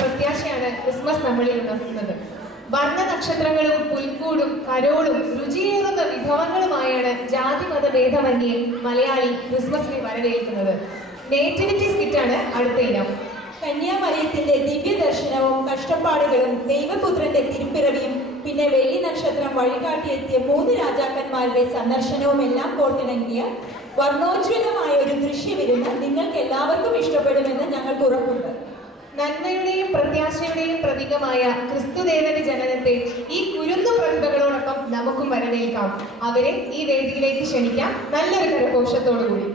പ്രത്യാശയാണ് Christmas നമ്മളിൽ ഉണർത്തുന്നത്. വർണ്ണ നക്ഷത്രങ്ങളും പുൽക്കൂടും കരോളും രുചിയേറുന്ന വിഭവങ്ങളുമായാണ് ജാതി മത ഭേദമന്യേ മലയാളി ക്രിസ്മസിനെ വരവേൽക്കുന്നത്. നേറ്റിവിറ്റി സ്കിറ്റാണ് അടുത്ത ഇനം. കന്യാമറിയത്തിന്റെ ദിവ്യദർശനവും കഷ്ടപ്പാടുകളും ദൈവപുത്രന്റെ തിരുപ്പിറവിയും പിന്നെ വെള്ളി നക്ഷത്രം വഴികാട്ടിയെത്തിയ 3 രാജാക്കന്മാരുടെ സന്ദർശനവും എല്ലാം കോർത്തിണങ്ങിയ വർണ്ണോജ്വലമായ ഒരു ദൃശ്യവിരുന്ന് നിങ്ങൾക്ക് എല്ലാവർക്കും ഇഷ്ടപ്പെടുമെന്ന് ഞങ്ങൾക്ക് ഉറപ്പുണ്ട്. നന്മയുടെയും പ്രത്യാശയുടെയും പ്രതീകമായ ക്രിസ്തുദേവന്റെ ജനനത്തെ ഈ കുരുന്നു പ്രതിഭകളോടൊപ്പം നമുക്കും വരവേൽക്കാം. അവരെ ഈ വേദിയിലേക്ക് ക്ഷണിക്കാം നല്ലൊരു കരഘോഷത്തോടുകൂടി.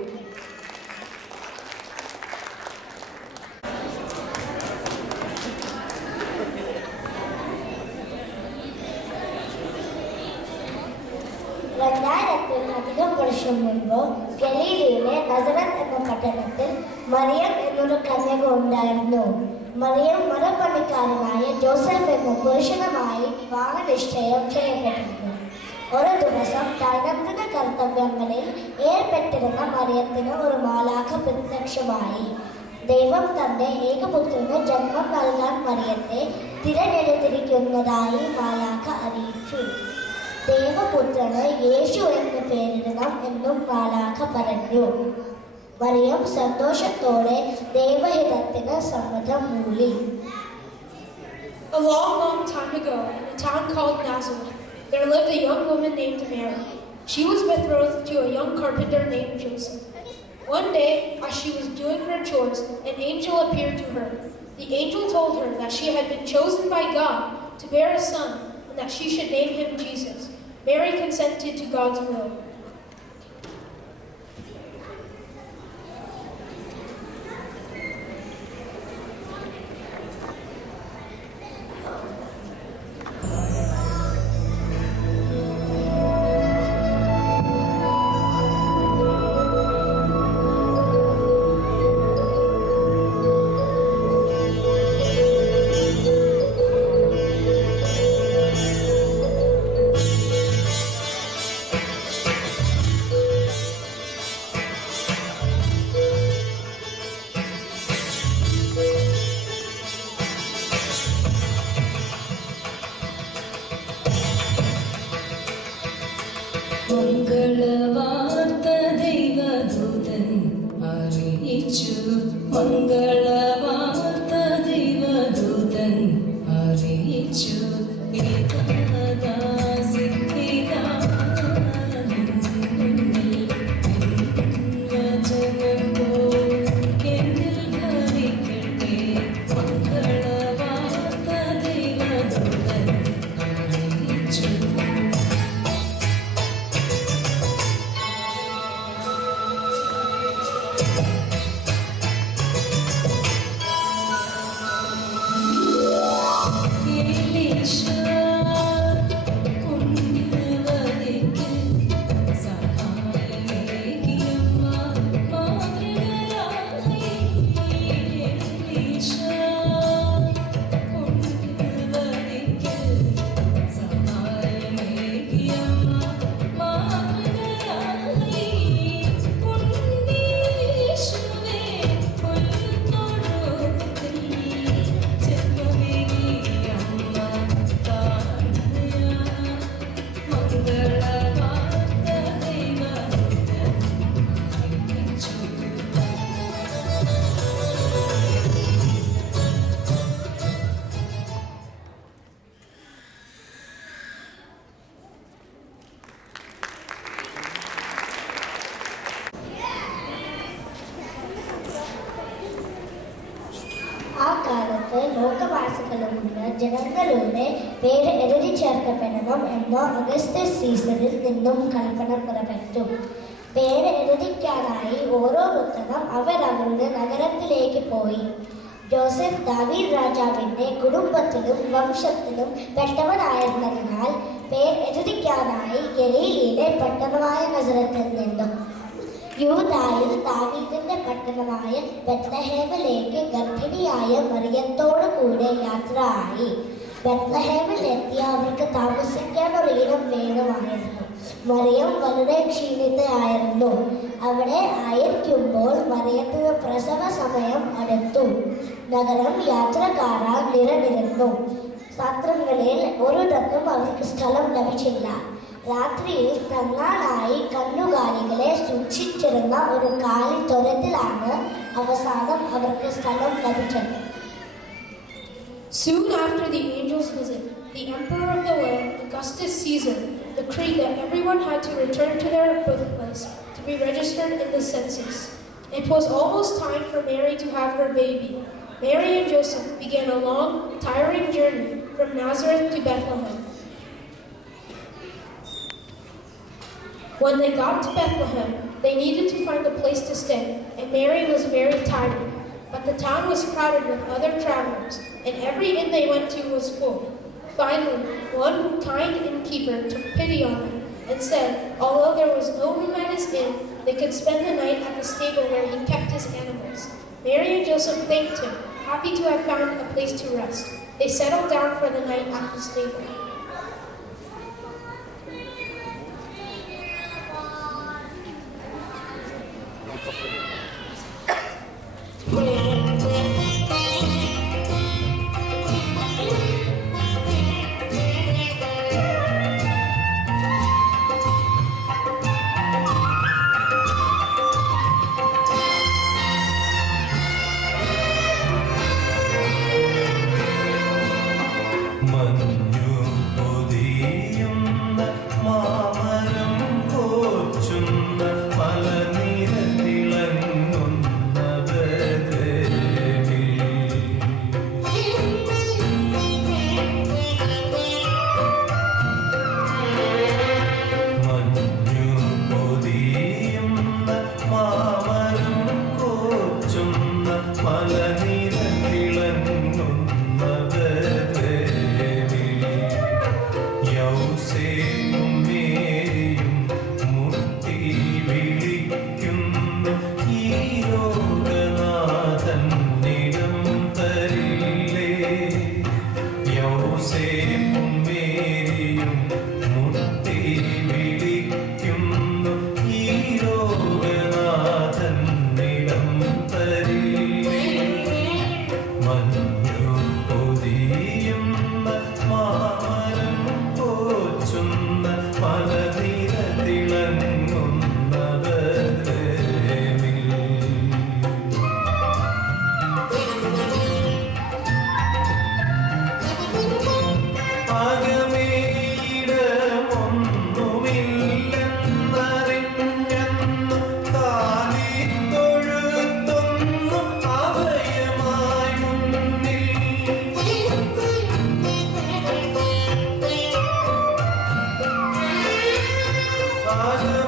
അധികം വർഷം മുൻപ് ഗലീലയിലെ നസറത്ത് എന്ന പട്ടണത്തിൽ മറിയം എന്നൊരു കന്യക ഉണ്ടായിരുന്നു. മറിയം മരപ്പണിക്കാരനായ ജോസഫ് എന്ന പുരുഷനുമായി വിവാഹ നിശ്ചയം ചെയ്യപ്പെട്ടിരുന്നു. ഒരു ദിവസം ദൈനംദിന കർത്തവ്യങ്ങളിൽ ഏർപ്പെട്ടിരുന്ന മറിയത്തിന് ഒരു മാലാഖ പ്രത്യക്ഷമായി. ദൈവം തന്റെ ഏകപുത്രന് ജന്മം നൽകാൻ മറിയത്തെ തിരഞ്ഞെടുത്തിരിക്കുന്നതായി മാലാഖ അറിയിച്ചു. ദേവപുത്രന് യേശു എന്ന് പേരിടണം എന്നും മാലാഖ പറഞ്ഞു. മറിയം സന്തോഷത്തോടെ ദൈവഹിതത്തിന് സമ്മതം മൂളി. A long time ago, in a town called Nazareth, there lived a young woman named Mary. She was betrothed to a young carpenter named Joseph. One day, as she was doing her chores, an angel appeared to her. The angel told her that she had been chosen by God to bear a son and that she should name him Jesus. Mary consented to God's will. മംഗളവാർത്ത ദൈവദൂതൻ അറിയിച്ചു. മംഗളവാർത്ത ദൈവദൂതൻ അറിയിച്ചു. ആ കാലത്ത് ലോകവാസികളുമുള്ള ജനങ്ങളുടെ പേര് എഴുതി ചേർക്കപ്പെടണം എന്ന് അഗസ്റ്റസ് സീസറിൽ നിന്നും കൽപ്പന പുറപ്പെട്ടു. പേര് എഴുതിക്കാനായി ഓരോരുത്തരും അവരവരുടെ നഗരത്തിലേക്ക് പോയി. ജോസഫ് ദാവീദ് രാജാവിൻ്റെ കുടുംബത്തിലും വംശത്തിലും പെട്ടവനായിരുന്നതിനാൽ പേര് എഴുതിക്കാനായി ഗലീലയിലെ പട്ടണമായ നസറത്തിൽ നിന്നും യൂദായിൽ ദാവീദിന്റെ പട്ടണമായ ബത്ലഹേമിലേക്ക് ഗർഭിണിയായ മറിയത്തോടു കൂടെ യാത്ര ആയി. ബത്ലഹേമിൽ എത്തിയ അവർക്ക് താമസിക്കാൻ ഒരു ഇടം വേണമായിരുന്നു. മറിയം വളരെ ക്ഷീണിതയായിരുന്നു. അവിടെ ആയിരിക്കുമ്പോൾ മറിയത്തിന് പ്രസവ സമയം അടുത്തു. നഗരം യാത്രക്കാരാൽ നിറഞ്ഞിരുന്നു. സത്രങ്ങളിൽ ഒരിടത്തും അവർക്ക് സ്ഥലം ലഭിച്ചില്ല. രാത്രിയിൽ തങ്ങാനായി കന്നുകാലികളെ സൂക്ഷിച്ചിരുന്ന ഒരു കാലിത്തൊഴുത്തിലാണ് അവസാനം അവർക്ക് സ്ഥലം ലഭിച്ചത്. Soon after the angel's visit, the emperor of the land, Augustus Caesar, decreed that everyone had to return to their birthplace to be registered in the census. It was almost time for Mary to have her baby. Mary and Joseph began a long, tiring journey from Nazareth to Bethlehem. When they got to Bethlehem, they needed to find a place to stay, and Mary was very tired. But the town was crowded with other travelers, and every inn they went to was full. Finally, one kind innkeeper took pity on them and said, although there was no room at his inn, they could spend the night at the stable where he kept his animals. Mary and Joseph thanked him, happy to have found a place to rest. They settled down for the night at the stable. Father.